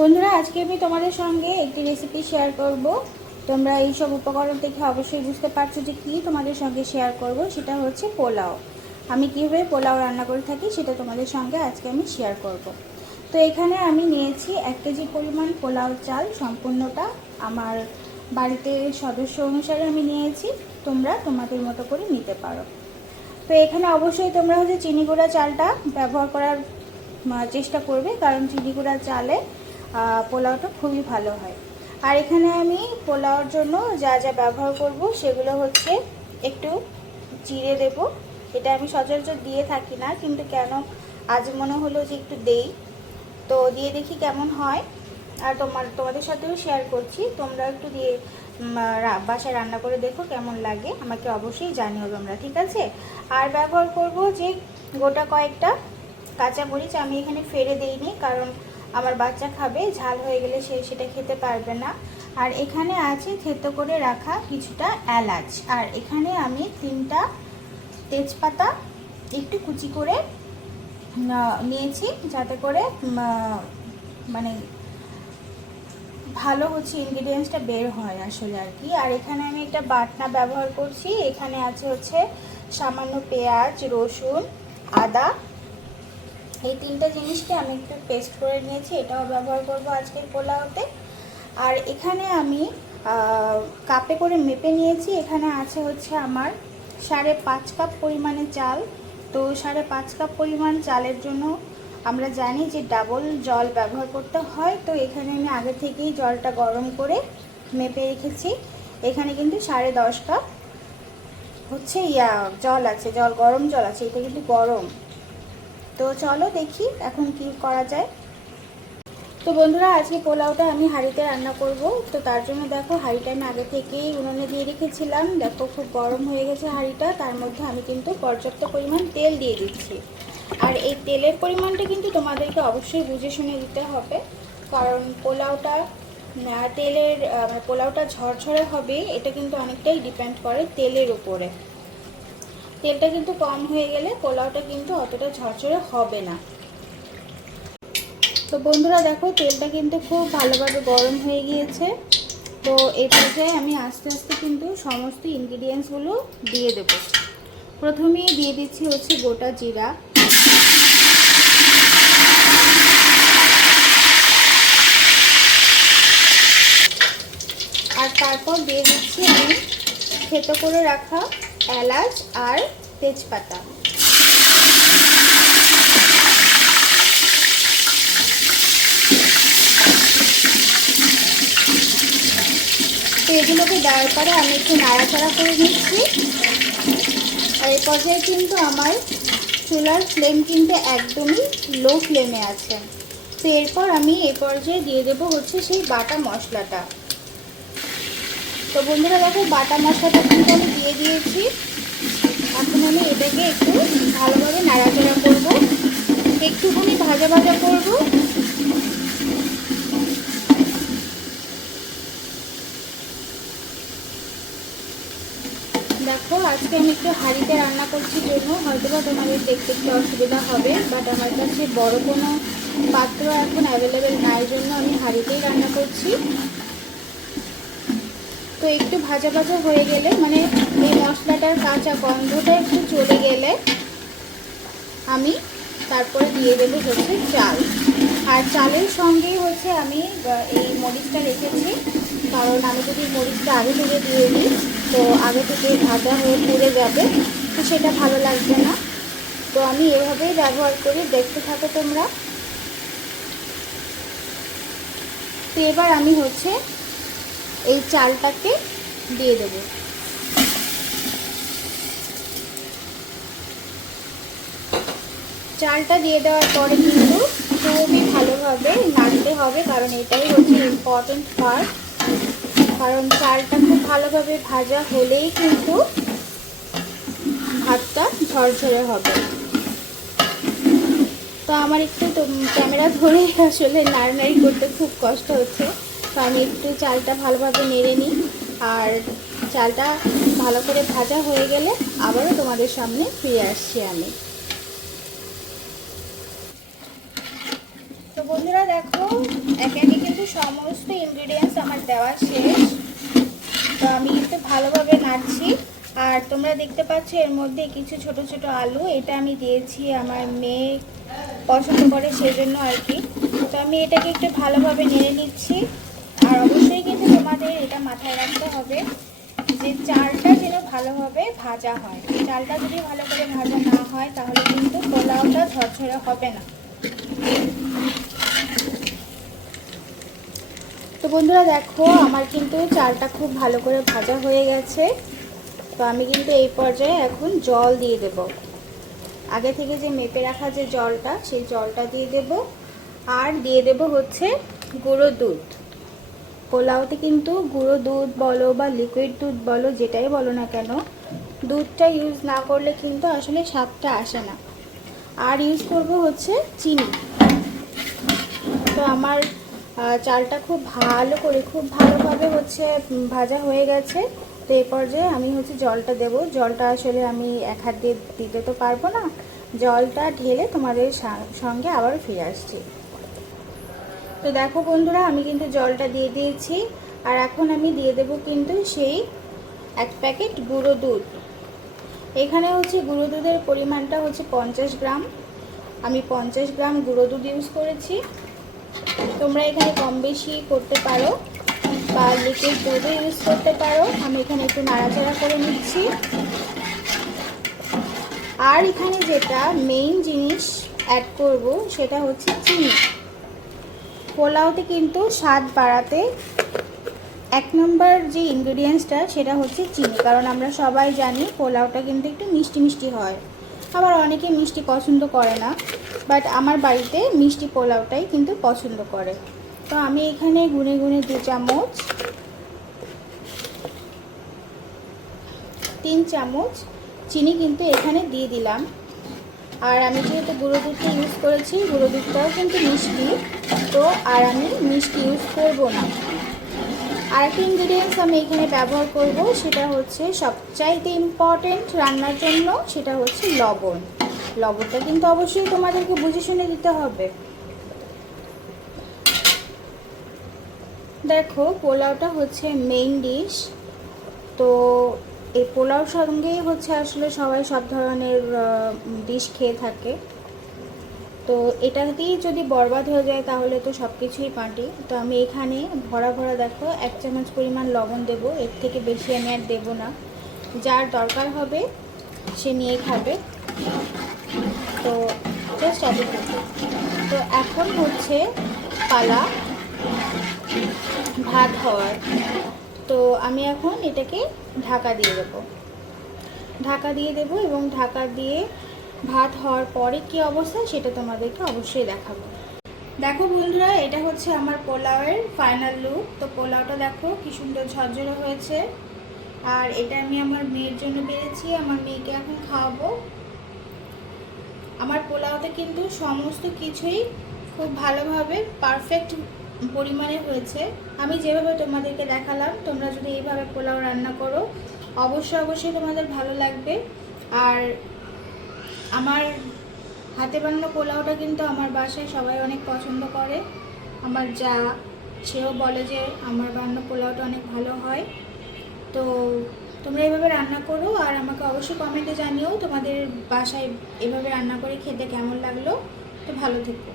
বন্ধুরা, আজকে আমি তোমাদের সঙ্গে একটি রেসিপি শেয়ার করব। তোমরা এই সব উপকরণ দেখে অবশ্যই বুঝতে পারছো যে কি তোমাদের সঙ্গে শেয়ার করব। সেটা হচ্ছে পোলাও। আমি কীভাবে পোলাও রান্না করে থাকি সেটা তোমাদের সঙ্গে আজকে আমি শেয়ার করব। তো এখানে আমি নিয়েছি 1 কেজি পরিমাণ পোলাও চাল, সম্পূর্ণটা আমার বাড়িতে সদস্য অনুসারে আমি নিয়েছি। তোমরা তোমাদের মতো করে নিতে পারো। তো এখানে অবশ্যই তোমরা হচ্ছে চিনি গুঁড়া চালটা ব্যবহার করার চেষ্টা করবে, কারণ চিনি গুঁড়া চালে পোলাওটা খুবই ভালো হয়। আর এখানে আমি পোলাওর জন্য যা যা ব্যবহার করব সেগুলো হচ্ছে একটু জিরে দেব। এটা আমি সচরাচর দিয়ে থাকি না, কিন্তু কেন আজ মনে হলো যে একটু দেই, তো দিয়ে দেখি কেমন হয়। আর তোমাদের সাথেও শেয়ার করছি, তোমরা একটু দিয়ে বাসায় রান্না করে দেখো কেমন লাগে, আমাকে অবশ্যই জানিও তোমরা, ঠিক আছে। আর ব্যবহার করব যে গোটা কয়েকটা কাঁচামরিচ। আমি এখানে ফেলে দিইনি, কারণ আমার বাচ্চা খাবে, ঝাল হয়ে গেলে সেটা খেতে পারবে না। আর এখানে আছে থেতো করে রাখা কিছুটা এলাচ। আর এখানে আমি 3টা তেজপাতা একটু কুচি করে নিয়েছি, যাতে করে মানে ভালো হচ্ছে ইনগ্রিডিয়েন্টসটা বের হয় আসলে আর কি। আর এখানে আমি একটা বাটনা ব্যবহার করছি। এখানে আছে হচ্ছে সামান্য পেঁয়াজ, রসুন, আদা, এই 3টা জিনিসকে আমি একটু পেস্ট করে নিয়েছি। এটাও ব্যবহার করব আজকের পোলাওতে। আর এখানে আমি কাপে করে মেপে নিয়েছি। এখানে আছে হচ্ছে আমার 5.5 কাপ পরিমাণে চাল। তো 5.5 কাপ পরিমাণ চালের জন্য আমরা জানি যে ডাবল জল ব্যবহার করতে হয়। তো এখানে আমি আগে থেকেই জলটা গরম করে মেপে রেখেছি। এখানে কিন্তু 10.5 কাপ হচ্ছে জল আছে, গরম জল আছে, এটা কিন্তু গরম। তো চলো দেখি এখন কি করা যায়। তো বন্ধুরা, আজকে পোলাওটা আমি হাঁড়িতে রান্না করব। তো তার জন্য দেখো, হাঁড়িটা আমি আগে থেকেই উনুনে দিয়ে রেখেছিলাম। দেখো খুব গরম হয়ে গেছে হাঁড়িটা। তার মধ্যে আমি কিন্তু পর্যাপ্ত পরিমাণ তেল দিয়ে দিচ্ছি। আর এই তেলের পরিমাণটা কিন্তু তোমাদেরকে অবশ্যই বুঝে শুনে দিতে হবে, কারণ পোলাওটা ঝরঝরে হবে, এটা কিন্তু অনেকটাই ডিপেন্ড করে তেলের উপরে। তেলটা কিন্তু কম হয়ে গেলে পোলাওটা কিন্তু অতটা ঝরঝরে হবে না। তো বন্ধুরা দেখো, তেলটা কিন্তু খুব ভালোভাবে গরম হয়ে গিয়েছে। তো এই পর্যায়ে আমি আস্তে আস্তে কিন্তু সমস্ত ইনগ্রিডিয়েন্টসগুলো দিয়ে দেব। প্রথমেই দিয়ে দিচ্ছি হচ্ছে গোটা জিরা, আর তারপর দিয়ে দিচ্ছি আমি থেতো করে রাখা এলাচ আর তেজপাতা। তো এগুলোকে দেওয়ার পরে আমি একটু নাড়াচাড়া করে নিচ্ছি। আর এই পর্যায়ে কিন্তু আমার চুলার ফ্লেম কিন্তু একদমই লো ফ্লেমে আছে। তো এরপর আমি এই পর্যায়ে দিয়ে দেবো হচ্ছে সেই বাটা মশলাটা। তো বন্ধুরা দেখো, বাটা মশলাটা কিন্তু আমি দিয়ে দিয়েছি। এখন আমি এটাকে একটু ভালোভাবে নাড়াচাড়া করবো, একটুখানি ভাজা ভাজা করবো। দেখো, আজকে আমি একটু হাঁড়িতে রান্না করছি জন্য হয়তোবা তোমাদের দেখতে একটু অসুবিধা হবে, বাট আমার কাছে বড় কোনো পাত্র এখন অ্যাভেলেবেল নাই জন্য আমি হাঁড়িতেই রান্না করছি। তো একটু ভাজা ভাজা হয়ে গেলে, মানে এই মশলাটার কাঁচা গন্ধটা একটু চলে গেলে আমি তারপরে দিয়ে দেবো হচ্ছে চাল। আর চালের সঙ্গেই হচ্ছে আমি এই মরিচটা রেখেছি, কারণ আমি যদি মরিচটা আগে থেকে দিয়ে দিই তো আগে থেকে ভাজা হয়ে পুড়ে যাবে, তো সেটা ভালো লাগবে না। তো আমি এভাবেই ব্যবহার করি, দেখতে থাকো তোমরা। তো এবার আমি হচ্ছে এই চালটাকে দিয়ে দেবো। চালটা দিয়ে দেওয়ার পরে কিন্তু খুবই ভালোভাবে নাড়তে হবে, কারণ এটাই হচ্ছে ইম্পর্টেন্ট পার্ট। কারণ চালটা খুব ভালোভাবে ভাজা হলেই কিন্তু ভাতটা ঝরঝরে হবে। তো আমার একটু ক্যামেরা ধরে আসলে নাড়ানাড়ি করতে খুব কষ্ট হচ্ছে, তো আমি একটু চালটা ভালোভাবে নেড়ে নিই। আর চালটা ভালো করে ভাজা হয়ে গেলে আবারও তোমাদের সামনে ফিরে আসছি আমি। তো বন্ধুরা দেখো, একে একে আমার দেওয়া শেষ। তো আমি কিন্তু ভালোভাবে নাড়ছি। আর তোমরা দেখতে পাচ্ছ এর মধ্যে কিছু ছোট ছোট আলু, এটা আমি দিয়েছি আমার মেয়ে পছন্দ করে সেজন্য আর কি। তো আমি এটাকে একটু ভালোভাবে নেড়ে নিচ্ছি। আর অবশ্যই কিন্তু তোমাদের এটা মাথায় রাখতে হবে যে চালটা যেন ভালোভাবে ভাজা হয়। চালটা যদি ভালো করে ভাজা না হয় তাহলে কিন্তু পোলাওটা ঝরঝরে হবে না। তো বন্ধুরা দেখো আমার কিন্তু চালটা খুব ভালো করে ভাজা হয়ে গেছে। তো আমি কিন্তু এই পর্যায়ে এখন জল দিয়ে দেব। আগে থেকে যে মেপে রাখা যে জলটা, সেই জলটা দিয়ে দেব। আর দিয়ে দেব হচ্ছে গুঁড়ো দুধ। পোলাওতে কিন্তু গুঁড়ো দুধ বলো বা লিকুইড দুধ বলো, যেটাই বলো না কেন, দুধটা ইউজ না করলে কিন্তু আসলে স্বাদটা আসে না। আর ইউজ করব হচ্ছে চিনি। তো আমার চালটা খুব ভালোভাবে হচ্ছে ভাজা হয়ে গেছে। তো এই পর্যায়ে আমি হচ্ছে জলটা দেব। জলটা আসলে আমি এক হাত দিয়ে দিতে তো পারবো না, জলটা ঢেলে তোমাদের সঙ্গে আবার ফিরে আসছি। তো দেখো বন্ধুরা আমি কিন্তু জলটা দিয়ে দিয়েছি। আর এখন আমি দিয়ে দেব কিন্তু সেই 1 প্যাকেট গুঁড়ো দুধ। এখানে হচ্ছে গুঁড়ো দুধের পরিমাণটা হচ্ছে 50 গ্রাম। আমি 50 গ্রাম গুঁড়ো দুধ ইউজ করেছি। তোমরা এখানে কম বেশি করতে পারো বা লিকুইড দুধও ইউজ করতে পারো। আমি এখানে একটু নাড়াচাড়া করে নিচ্ছি। আর এখানে যেটা মেইন জিনিস অ্যাড করব সেটা হচ্ছে চিনি। পোলাওতে কিন্তু স্বাদ বাড়াতে 1 নম্বর যে ইনগ্রেডিয়েন্টসটা সেটা হচ্ছে চিনি। কারণ আমরা সবাই জানি পোলাওটা কিন্তু একটু মিষ্টি মিষ্টি হয়, আবার অনেকে মিষ্টি পছন্দ করে না, বাট আমার বাড়িতে মিষ্টি পোলাওটাই কিন্তু পছন্দ করে। তো আমি এখানে গুনে গুনে 2 চামচ 3 চামচ চিনি কিন্তু এখানে দিয়ে দিলাম। আর আমি যেহেতু গুঁড়ো দুধটা ইউজ করেছি, গুঁড়ো দুধটাও কিন্তু মিষ্টি, তো আর আমি মিষ্টি ইউজ করব না। আরেকটা ইনগ্রেডিয়েন্টস আমি এখানে ব্যবহার করব, সেটা হচ্ছে সবচাইতে ইম্পর্টেন্ট রান্নার জন্য, সেটা হচ্ছে লবণ। লবণটা কিন্তু অবশ্যই তোমাদেরকে বুঝে শুনে দিতে হবে। দেখো পোলাওটা হচ্ছে মেইন ডিশ। তো এই পোলাওর সঙ্গেই হচ্ছে আসলে সবাই সব ধরনের ডিশ খেয়ে থাকে। তো এটা দিয়েই যদি বরবাদ হয়ে যায় তাহলে তো সব কিছুই মাটি। তো আমি এখানে ভরা ভরা দেখো 1 চামচ পরিমাণ লবণ দেব, এর থেকে বেশি আমি আর দেবো না। যার দরকার হবে সে নিয়ে খাবে। তো জাস্ট এতটুকু। তো এখন হচ্ছে পালা ভাত হওয়ার। তো আমি এখন এটাকে ঢাকা দিয়ে দেবো। এবং ঢাকা দিয়ে ভাত হওয়ার পরে কী অবস্থা সেটা তোমাদেরকে অবশ্যই দেখাবো। দেখো বন্ধুরা এটা হচ্ছে আমার পোলাওয়ের ফাইনাল লুক। তো পোলাওটা দেখো কি সুন্দর ঝরঝরে হয়েছে। আর এটা আমি আমার মেয়ের জন্য বেড়েছি, আমার মেয়েকে এখন খাওয়াবো। আমার পোলাওতে কিন্তু সমস্ত কিছুই খুব ভালোভাবে পারফেক্ট পরিমাণে হয়েছে। আমি যেভাবে তোমাদেরকে দেখালাম, তোমরা যদি এইভাবে পোলাও রান্না করো অবশ্যই তোমাদের ভালো লাগবে। আর আমার হাতে বানানো পোলাওটা কিন্তু আমার বাসায় সবাই অনেক পছন্দ করে। আমার যা, সেও বলে যে আমার বানানো পোলাওটা অনেক ভালো হয়। তো তোমরা এভাবে রান্না করো আর আমাকে অবশ্যই কমেন্টে জানিও তোমাদের বাসায় এভাবে রান্না করে খেতে কেমন লাগলো। তো ভালো থেকো।